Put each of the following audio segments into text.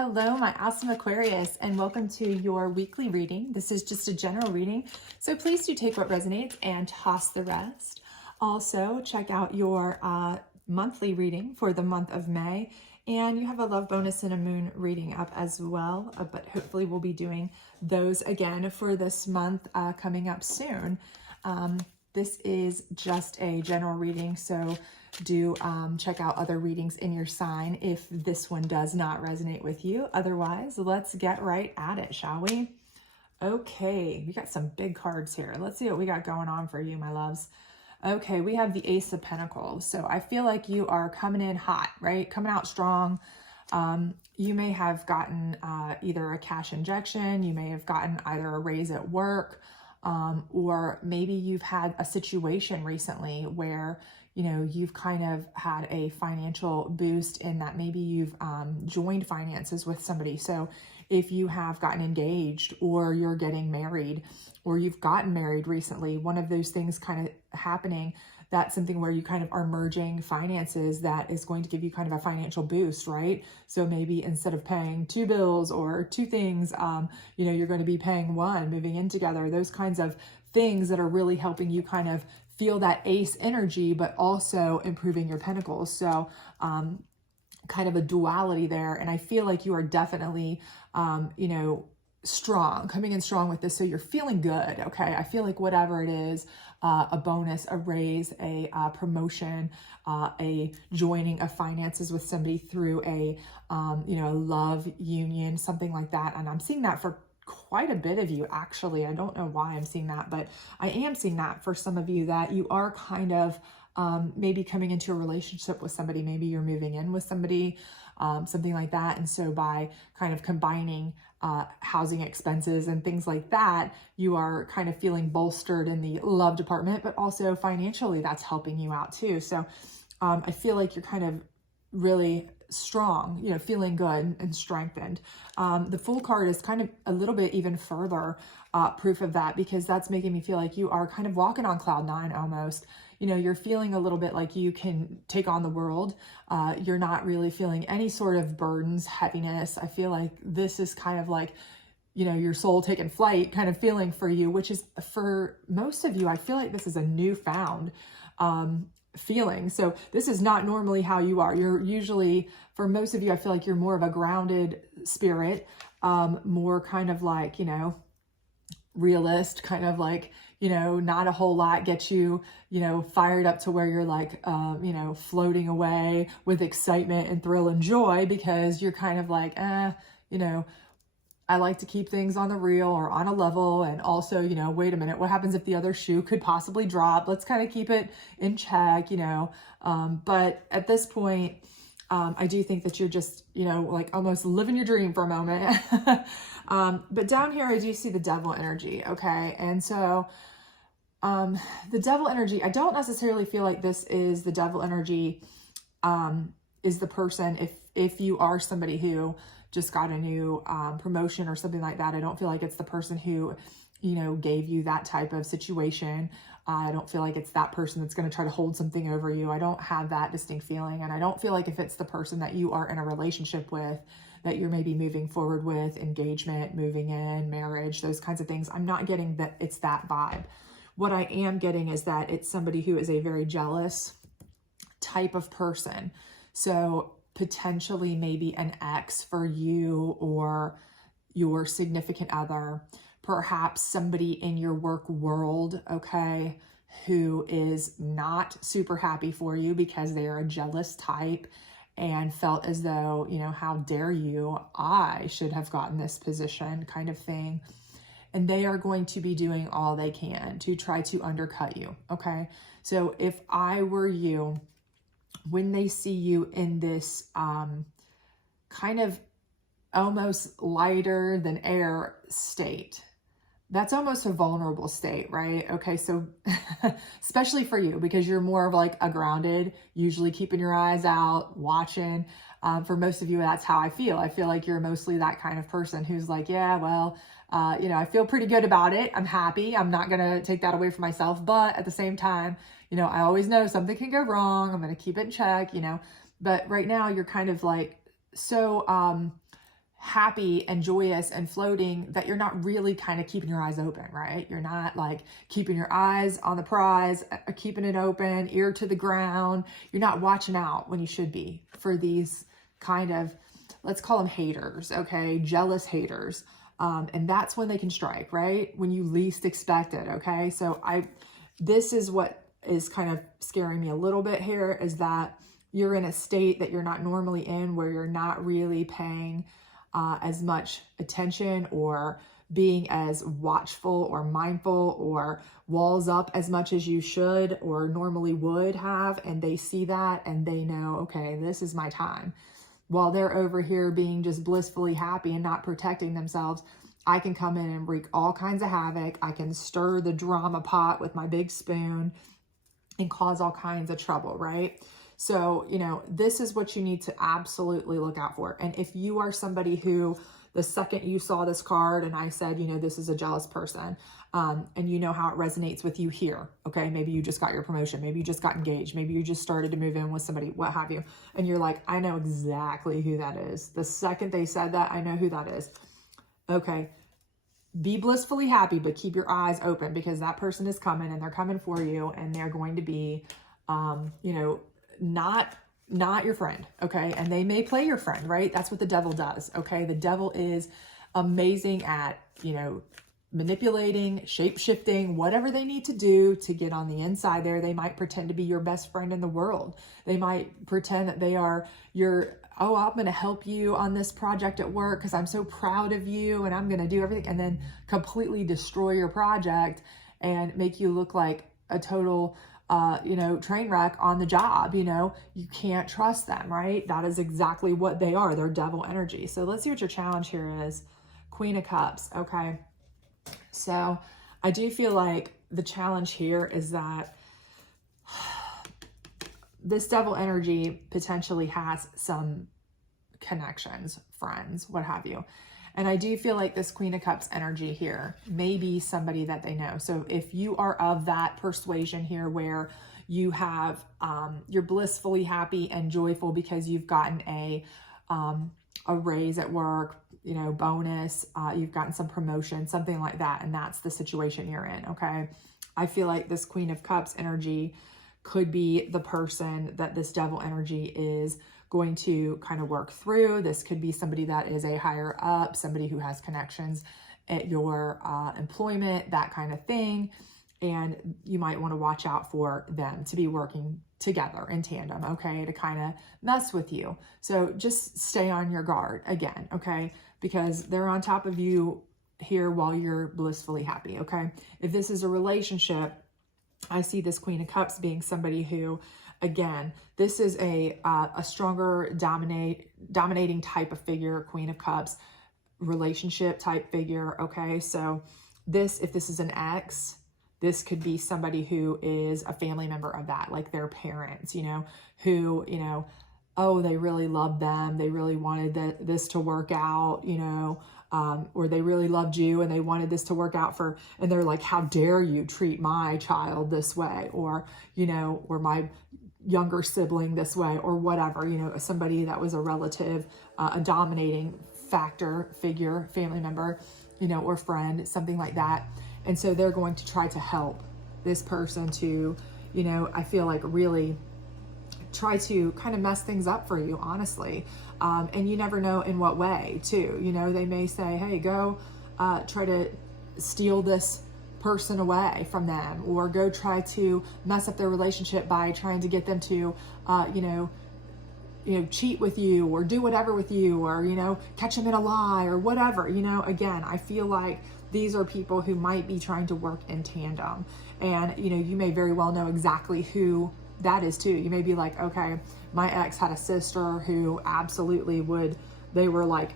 Hello, my awesome Aquarius, and welcome to your weekly reading. This is just a general reading, so please do take what resonates and toss the rest. Also, check out your monthly reading for the month of May, and you have a love bonus and a moon reading up as well, but hopefully we'll be doing those again for this month coming up soon. This is just a general reading, so do check out other readings in your sign if this one does not resonate with you. Otherwise, let's get right at it, shall we? Okay, we got some big cards here. Let's see what we got going on for you, my loves. Okay, we have the Ace of Pentacles. So I feel like you are coming in hot, right? Coming out strong. You may have gotten either a cash injection, you may have gotten either a raise at work, or maybe you've had a situation recently where you've kind of had a financial boost in that maybe you've joined finances with somebody. So if you have gotten engaged or you're getting married or you've gotten married recently, one of those things kind of happening, that's something where you kind of are merging finances that is going to give you kind of a financial boost, right? So maybe instead of paying two bills or two things, you're going to be paying one, moving in together, those kinds of things that are really helping you kind of feel that ace energy, but also improving your pentacles. So kind of a duality there. And I feel like you are definitely, strong, coming in strong with this. So you're feeling good. Okay. I feel like whatever it is, a bonus, a raise, a promotion, a joining of finances with somebody through a, love union, something like that. And I'm seeing that for quite a bit of you, actually. I don't know why I'm seeing that, but I am seeing that for some of you, that you are kind of maybe coming into a relationship with somebody. Maybe you're moving in with somebody, something like that. And so by kind of combining housing expenses and things like that, you are kind of feeling bolstered in the love department, but also financially that's helping you out too. So I feel like you're kind of really strong, feeling good and strengthened. The Fool card is kind of a little bit even further proof of that, because that's making me feel like you are kind of walking on cloud nine almost. You're feeling a little bit like you can take on the world. You're not really feeling any sort of burdens, heaviness. I feel like this is kind of like, your soul taking flight kind of feeling for you, which is, for most of you, I feel like this is a newfound feeling. So this is not normally how you are. You're usually, for most of you, I feel like you're more of a grounded spirit, more kind of like, realist, kind of like, not a whole lot gets you, fired up to where you're like, floating away with excitement and thrill and joy, because you're kind of like, I like to keep things on the real or on a level. And also, wait a minute, what happens if the other shoe could possibly drop? Let's kind of keep it in check, but at this point, I do think that you're just, like almost living your dream for a moment. But down here, I do see the devil energy. Okay. And so, the devil energy, I don't necessarily feel like this is the devil energy, is the person. If you are somebody who just got a new, promotion or something like that, I don't feel like it's the person who, gave you that type of situation. I don't feel like it's that person that's going to try to hold something over you. I don't have that distinct feeling. And I don't feel like if it's the person that you are in a relationship with, that you're maybe moving forward with, engagement, moving in, marriage, those kinds of things, I'm not getting that it's that vibe. What I am getting is that it's somebody who is a very jealous type of person. So potentially maybe an ex for you or your significant other, perhaps somebody in your work world, okay, who is not super happy for you because they are a jealous type and felt as though, how dare you, I should have gotten this position kind of thing. And they are going to be doing all they can to try to undercut you, okay? So if I were you, when they see you in this kind of almost lighter than air state, that's almost a vulnerable state, right? Okay, so especially for you, because you're more of like a grounded, usually keeping your eyes out, watching. For most of you, that's how I feel. I feel like you're mostly that kind of person who's like, yeah, well, I feel pretty good about it. I'm happy. I'm not going to take that away from myself. But at the same time, I always know something can go wrong. I'm going to keep it in check, but right now you're kind of like, so, happy and joyous and floating that you're not really kind of keeping your eyes open, right? You're not like keeping your eyes on the prize, keeping it open, ear to the ground. You're not watching out when you should be for these kind of, let's call them haters, okay? Jealous haters. And that's when they can strike, right? When you least expect it, okay? So this is what is kind of scaring me a little bit here, is that you're in a state that you're not normally in, where you're not really paying as much attention or being as watchful or mindful or walls up as much as you should or normally would have. And they see that and they know, okay, this is my time. While they're over here being just blissfully happy and not protecting themselves, I can come in and wreak all kinds of havoc. I can stir the drama pot with my big spoon and cause all kinds of trouble, right? So, this is what you need to absolutely look out for. And if you are somebody who, the second you saw this card and I said, this is a jealous person, and you know how it resonates with you here, okay? Maybe you just got your promotion. Maybe you just got engaged. Maybe you just started to move in with somebody, what have you. And you're like, I know exactly who that is. The second they said that, I know who that is. Okay. Be blissfully happy, but keep your eyes open, because that person is coming and they're coming for you, and they're going to be, not your friend, okay? And they may play your friend, right? That's what the devil does, okay? The devil is amazing at, manipulating, shape-shifting, whatever they need to do to get on the inside there. They might pretend to be your best friend in the world. They might pretend that they are oh, I'm going to help you on this project at work because I'm so proud of you and I'm going to do everything, and then completely destroy your project and make you look like a total train wreck on the job. You can't trust them, right? That is exactly what they are. They're devil energy. So let's see what your challenge here is. Queen of Cups. Okay. So I do feel like the challenge here is that this devil energy potentially has some connections, friends, what have you. And I do feel like this Queen of Cups energy here may be somebody that they know. So if you are of that persuasion here where you have, you're blissfully happy and joyful because you've gotten a raise at work, bonus, you've gotten some promotion, something like that. And that's the situation you're in. Okay. I feel like this Queen of Cups energy could be the person that this devil energy is going to kind of work through. This could be somebody that is a higher up, somebody who has connections at your employment, that kind of thing. And you might want to watch out for them to be working together in tandem, okay, to kind of mess with you. So just stay on your guard again, okay, because they're on top of you here while you're blissfully happy, okay? If this is a relationship, I see this Queen of Cups being somebody who, again, this is a stronger dominating type of figure, Queen of Cups, relationship type figure, okay? So if this is an ex, this could be somebody who is a family member of that, like their parents, who, oh, they really loved them. They really wanted this to work out, or they really loved you and they wanted this to work out and they're like, how dare you treat my child this way? Or, or my younger sibling this way, or whatever, somebody that was a relative, a dominating figure, family member, or friend, something like that. And so they're going to try to help this person to, I feel like really try to kind of mess things up for you, honestly. And you never know in what way too. They may say, hey, go try to steal this person away from them, or go try to mess up their relationship by trying to get them to, cheat with you or do whatever with you, or, catch them in a lie or whatever, again, I feel like these are people who might be trying to work in tandem. And, you may very well know exactly who that is too. You may be like, okay, my ex had a sister who absolutely they were like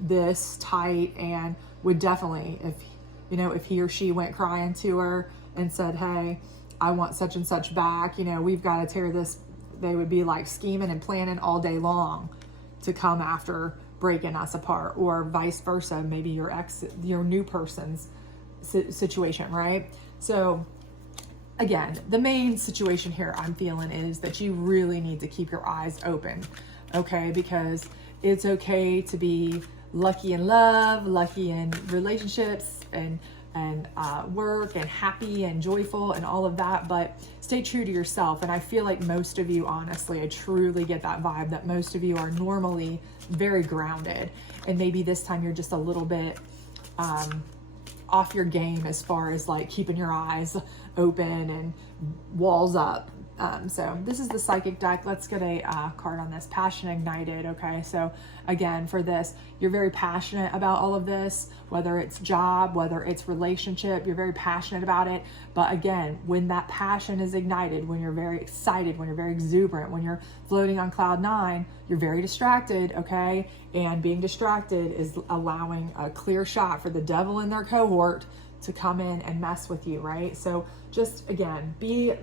this tight and would definitely, if he or she went crying to her and said, hey, I want such and such back, we've got to tear this, they would be like scheming and planning all day long to come after breaking us apart, or vice versa, maybe your new person's situation, right? So again, the main situation here I'm feeling is that you really need to keep your eyes open, okay? Because it's okay to be lucky in love, lucky in relationships, and work, and happy and joyful and all of that, but stay true to yourself. And I feel like most of you, honestly, I truly get that vibe that most of you are normally very grounded, and maybe this time you're just a little bit off your game as far as like keeping your eyes open and walls up. So this is the psychic deck. Let's get a card on this. Passion ignited. Okay, so again, for this, you're very passionate about all of this, whether it's job, whether it's relationship, you're very passionate about it. But again, when that passion is ignited, when you're very excited, when you're very exuberant, when you're floating on cloud nine, you're very distracted. Okay, and being distracted is allowing a clear shot for the devil in their cohort to come in and mess with you, right? So just again, be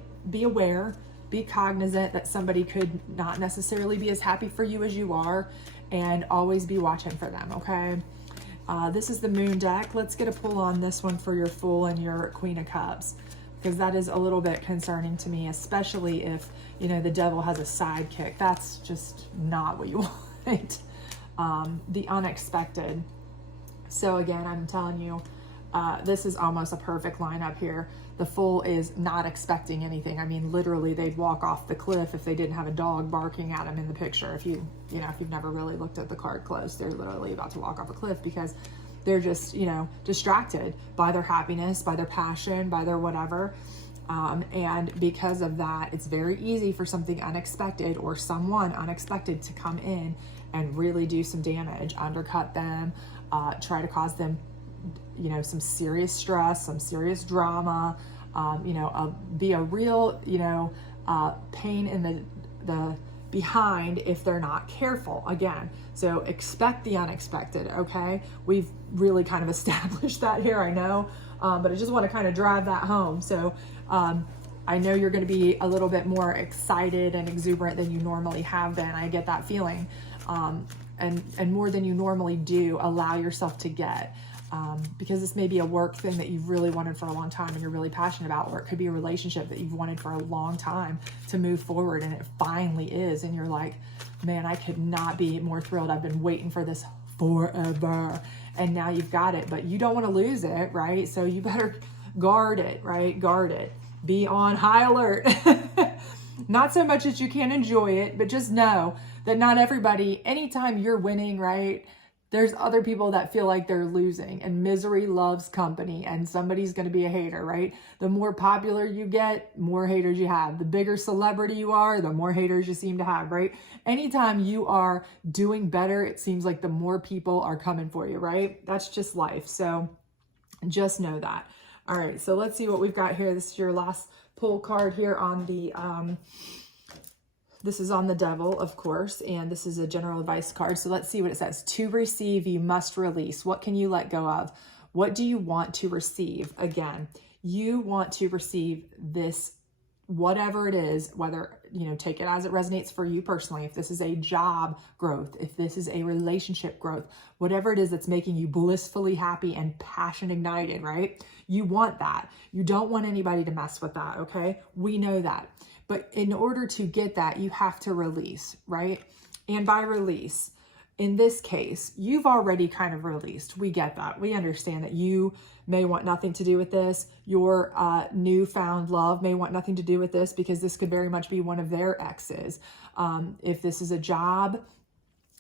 aware, be cognizant that somebody could not necessarily be as happy for you as you are, and always be watching for them, okay? This is the moon deck. Let's get a pull on this one for your Fool and your Queen of Cups, because that is a little bit concerning to me, especially if, you know, the devil has a sidekick. That's just not what you want. The unexpected. So again, I'm telling you, this is almost a perfect lineup here. The Fool is not expecting anything. I mean, literally, they'd walk off the cliff if they didn't have a dog barking at them in the picture. If if you've never really looked at the card close, they're literally about to walk off a cliff because they're just, distracted by their happiness, by their passion, by their whatever. And because of that, it's very easy for something unexpected or someone unexpected to come in and really do some damage, undercut them, try to cause them some serious stress, some serious drama, be a real, pain in the behind if they're not careful. Again, so expect the unexpected, okay? We've really kind of established that here, I know, but I just want to kind of drive that home. So I know you're going to be a little bit more excited and exuberant than you normally have been. I get that feeling, and more than you normally do. Allow yourself to get. Because this may be a work thing that you've really wanted for a long time and you're really passionate about, or it could be a relationship that you've wanted for a long time to move forward, and it finally is, and you're like, man, I could not be more thrilled. I've been waiting for this forever, and now you've got it, but you don't want to lose it, right? So you better guard it, right? Guard it. Be on high alert. Not so much that you can't enjoy it, but just know that not everybody, anytime you're winning, right, there's other people that feel like they're losing, and misery loves company, and somebody's going to be a hater, right? The more popular you get, more haters you have. The bigger celebrity you are, the more haters you seem to have, right? Anytime you are doing better, it seems like the more people are coming for you, right? That's just life. So just know that. All right, so let's see what we've got here. This is your last pull card here on the this is on the devil, of course, and this is a general advice card. So let's see what it says. To receive, you must release. What can you let go of? What do you want to receive? Again, you want to receive this, whatever it is, whether, take it as it resonates for you personally. If this is a job growth, if this is a relationship growth, whatever it is that's making you blissfully happy and passion ignited, right? You want that. You don't want anybody to mess with that, okay? We know that. But in order to get that, you have to release, right? And by release, in this case, you've already kind of released. We get that. We understand that you may want nothing to do with this. Your newfound love may want nothing to do with this, because this could very much be one of their exes. If this is a job,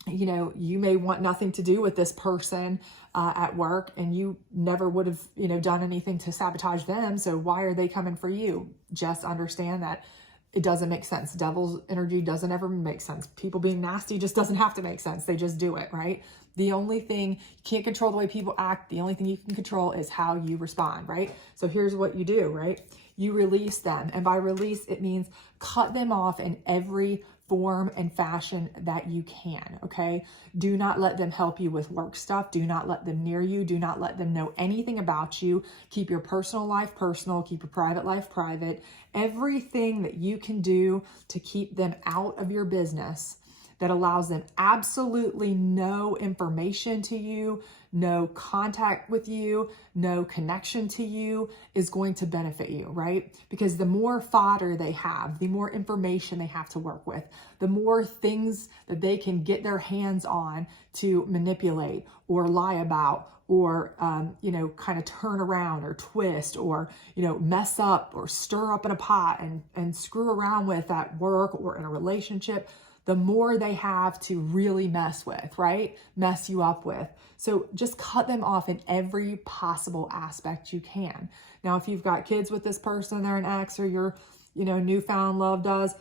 you may want nothing to do with this person at work, and you never would have, done anything to sabotage them. So why are they coming for you? Just understand that it doesn't make sense. Devil's energy doesn't ever make sense. People being nasty just doesn't have to make sense. They just do it, right? The only thing, you can't control the way people act. The only thing you can control is how you respond, right? So here's what you do, right? You release them. And by release, it means cut them off in every form and fashion that you can, okay? Do not let them help you with work stuff. Do not let them near you. Do not let them know anything about you. Keep your personal life personal. Keep your private life private. Everything that you can do to keep them out of your business that allows them absolutely no information to you, no contact with you, no connection to you, is going to benefit you, right? Because the more fodder they have, the more information they have to work with, the more things that they can get their hands on to manipulate or lie about, or, kind of turn around or twist, or, mess up or stir up in a pot and screw around with at work or in a relationship, the more they have to really mess with, right? Mess you up with. So just cut them off in every possible aspect you can. Now, if you've got kids with this person, they're an ex, or your, newfound love does,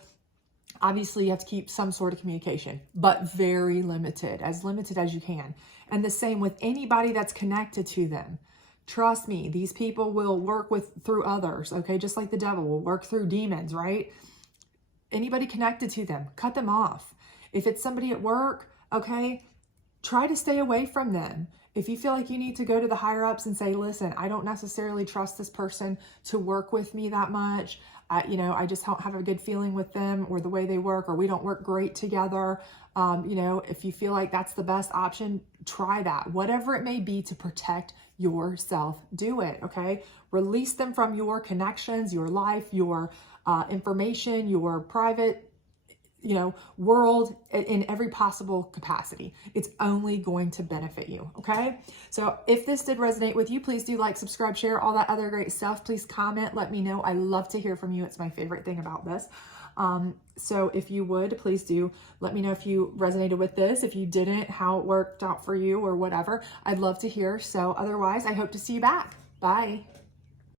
obviously you have to keep some sort of communication, but very limited as you can. And the same with anybody that's connected to them. Trust me, these people will work through others, okay? Just like the devil will work through demons, right? Anybody connected to them, cut them off. If it's somebody at work, okay, try to stay away from them. If you feel like you need to go to the higher ups and say, listen, I don't necessarily trust this person to work with me that much. I just don't have a good feeling with them, or the way they work, or we don't work great together. If you feel like that's the best option, try that. Whatever it may be to protect yourself, do it, okay? Release them from your connections, your life, your information, your private, world, in every possible capacity. It's only going to benefit you, okay? So if this did resonate with you, please do like, subscribe, share, all that other great stuff. Please comment, let me know. I love to hear from you. It's my favorite thing about this. So if you would, please do let me know if you resonated with this. If you didn't, how it worked out for you or whatever. I'd love to hear. So otherwise, I hope to see you back. Bye.